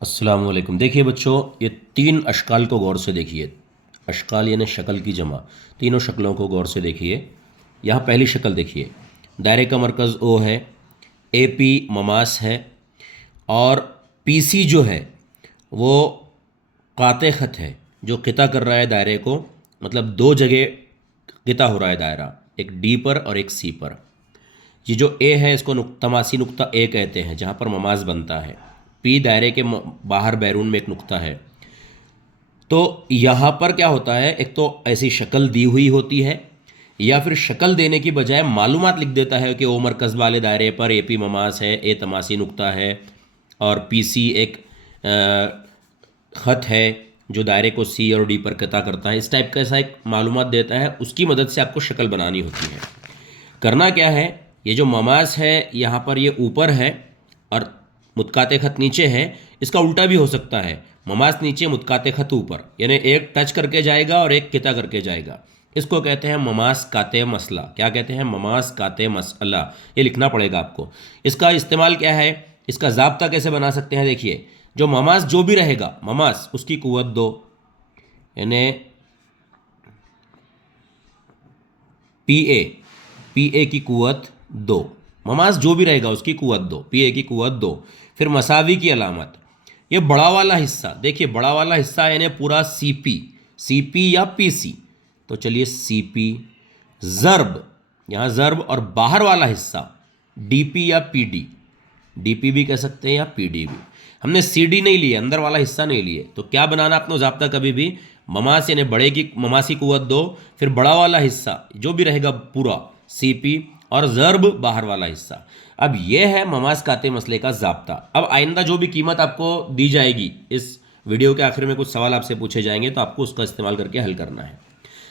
अस्सलाम वालेकुम। देखिए बच्चों, ये तीन अशकाल को गौर से देखिए। अशकाल यानी शक्ल की जमा। तीनों शक्लों को गौर से देखिए। यहाँ पहली शक्ल देखिए, दायरे का मरकज़ ओ है, ए पी ममास है, और पी सी जो है वो काते ख़त है, जो किता कर रहा है दायरे को। मतलब दो जगह किता हो रहा है दायरा, एक डी पर और एक सी पर। ये जो ए है इसको तमासी नुक्ता ए कहते हैं, जहाँ पर ममाज बनता है। पी दायरे के बाहर बैरून में एक नुक्ता है। तो यहाँ पर क्या होता है, एक तो ऐसी शक्ल दी हुई होती है, या फिर शक्ल देने की बजाय मालूमात लिख देता है कि ओ मरकज़ वाले दायरे पर ए पी ममास है, ए तमासी नुक्ता है, और पी सी एक ख़त है जो दायरे को सी और डी पर कता करता है। इस टाइप का ऐसा एक मालूमात देता है, उसकी मदद से आपको शक्ल बनानी होती है। करना क्या है, ये जो ममास है यहाँ पर ये ऊपर है और मुत्काते ख़त नीचे है। इसका उल्टा भी हो सकता है, ममास नीचे मुत्काते ख़त ऊपर, यानी एक टच करके जाएगा और एक किता करके जाएगा। इसको कहते हैं ममास काते मसला। क्या कहते हैं? ममास काते मसला। ये लिखना पड़ेगा आपको। इसका इस्तेमाल क्या है, इसका ज़ाब्ता कैसे बना सकते हैं? देखिए, जो ममास जो भी रहेगा, ममास उसकी कुव्वत दो, यानी पी ए की कुव्वत दो। ममास जो भी रहेगा उसकी कुव्वत दो, पी ए की कुव्वत दो। फिर मसावी की अलामत, ये बड़ा वाला हिस्सा देखिए, बड़ा वाला हिस्सा यानी पूरा सी पी या पी सी। तो चलिए सी पी ज़र्ब, यहाँ ज़र्ब, और बाहर वाला हिस्सा डी पी या पी डी, डी पी भी कह सकते हैं या पी डी भी। हमने सी डी नहीं लिए, अंदर वाला हिस्सा नहीं लिए। तो क्या बनाना अपना ज़ाब्ता कभी भी, ममास यानी बड़े की ममासी कुव्वत दो, फिर बड़ा वाला हिस्सा जो भी रहेगा पूरा सी पी, और ज़र्ब बाहर वाला हिस्सा। अब यह है ममास काते मसले का ज़ाब्ता। अब आइंदा जो भी कीमत आपको दी जाएगी, इस वीडियो के आखिर में कुछ सवाल आपसे पूछे जाएंगे, तो आपको उसका इस्तेमाल करके हल करना है।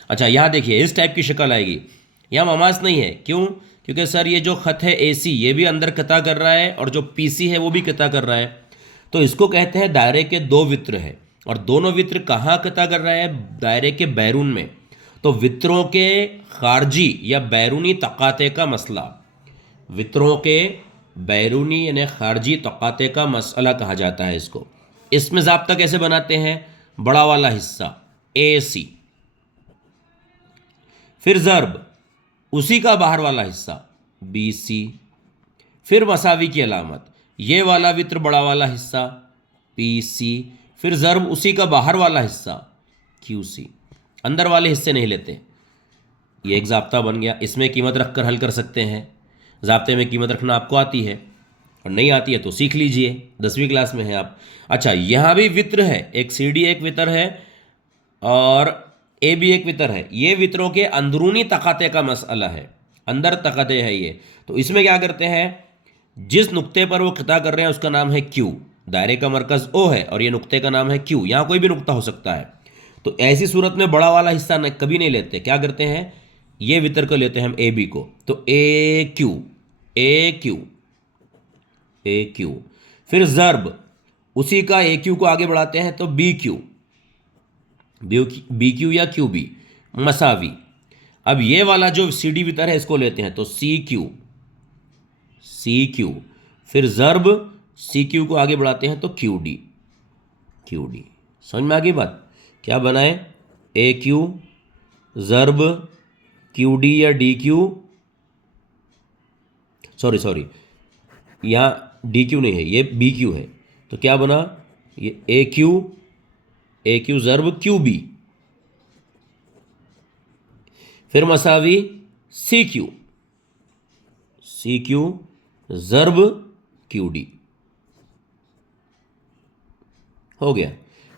अच्छा, यहाँ देखिए इस टाइप की शक्ल आएगी। यहाँ ममास नहीं है, क्यों? क्योंकि सर ये जो ख़त है ए सी, ये भी अंदर कता कर रहा है, और जो पी सी है वो भी कता कर रहा है। तो इसको कहते हैं दायरे के दो वित्र है, और दोनों वित्र कहाँ कता कर रहा है? दायरे के बैरून में। तो वित्रों के खारजी या बैरूनी तकाते का मसला, वित्रों के बैरूनी यानी खारजी तकाते का मसला कहा जाता है इसको। इसमें ज़ाब्ता कैसे बनाते हैं? बड़ा वाला हिस्सा ए सी, फिर ज़र्ब उसी का बाहर वाला हिस्सा बी सी, फिर मसावी की अलामत, ये वाला वित्र बड़ा वाला हिस्सा पी सी, फिर ज़र्ब उसी का बाहर वाला हिस्सा क्यू सी। अंदर वाले हिस्से नहीं लेते। ये एक ज़ाब्ता बन गया। इसमें कीमत रख कर हल कर सकते हैं। ज़ाब्ते में कीमत रखना आपको आती है, और नहीं आती है तो सीख लीजिए, 10वीं क्लास में है आप। अच्छा, यहाँ भी वित्र है, एक सी डी एक वित्र है, और ए भी एक वितर है। ये वितरों के अंदरूनी तकाते का मसला है, अंदर तकाते है ये। तो इसमें क्या करते हैं, जिस नुक्ते पर वो खिता कर रहे हैं उसका नाम है क्यू। दायरे का मरकज़ ओ है और ये नुक्ते का नाम है क्यू। यहाँ कोई भी नुक्ता हो सकता है। तो ऐसी सूरत में बड़ा वाला हिस्सा कभी नहीं लेते। क्या करते हैं, ये वितर को लेते हैं हम ए बी को। तो ए क्यू, ए क्यू, ए क्यू, फिर ज़र्ब उसी का ए क्यू को आगे बढ़ाते हैं तो बी क्यू, बी क्यू या क्यू बी, मसावी। अब ये वाला जो सी डी वितर है इसको लेते हैं तो सी क्यू, सी क्यू, फिर ज़र्ब सी क्यू को आगे बढ़ाते हैं तो क्यू डी, क्यू डी। समझ में आ गई बात? क्या बनाए, ए क्यू ज़र्ब क्यू डी या डी क्यू, सॉरी यहाँ डी क्यू नहीं है, ये बी क्यू है। तो क्या बना, ये ए क्यू ज़र्ब क्यू बी, फिर मसावी सी क्यू ज़र्ब क्यू डी। हो गया।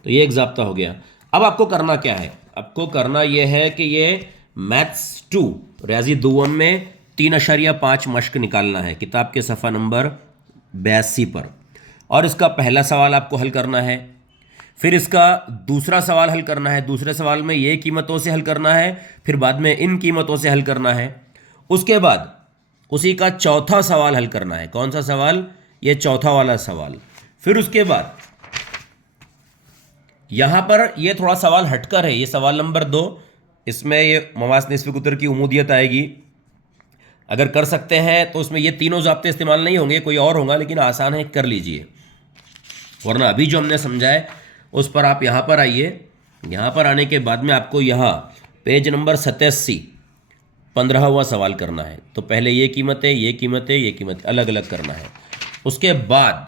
तो ये एक ज़ाब्ता हो गया। अब आपको करना क्या है, आपको करना यह है कि ये मैथ्स 2 रियाजी दुवम में 3.5 मश्क निकालना है, किताब के सफ़ा नंबर 82 पर। और इसका पहला सवाल आपको हल करना है, फिर इसका दूसरा सवाल हल करना है। दूसरे सवाल में ये कीमतों से हल करना है, फिर बाद में इन कीमतों से हल करना है। उसके बाद उसी का चौथा सवाल हल करना है। कौन सा सवाल? ये चौथा वाला सवाल। फिर उसके बाद यहाँ पर ये थोड़ा सवाल हटकर है, ये सवाल नंबर 2। इसमें ये मवास निस्फ़ कुतर की उमूदियत आएगी। अगर कर सकते हैं तो उसमें ये तीनों ज़ाब्ते इस्तेमाल नहीं होंगे, कोई और होगा, लेकिन आसान है, कर लीजिए। वरना अभी जो हमने समझा है उस पर आप यहाँ पर आइए। यहाँ पर आने के बाद में आपको यहाँ पेज नंबर 87 15वां सवाल करना है। तो पहले ये कीमत है, ये कीमत है, ये कीमत, अलग अलग करना है। उसके बाद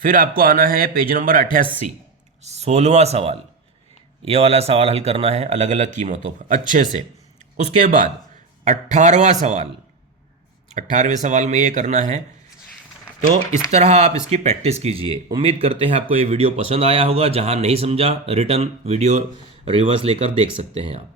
फिर आपको आना है पेज नंबर 88 16वां सवाल, ये वाला सवाल हल करना है अलग अलग कीमतों पर अच्छे से। उसके बाद 18वां सवाल, 18वें सवाल में ये करना है। तो इस तरह आप इसकी प्रैक्टिस कीजिए। उम्मीद करते हैं आपको ये वीडियो पसंद आया होगा। जहां नहीं समझा रिटर्न वीडियो रिवर्स लेकर देख सकते हैं आप।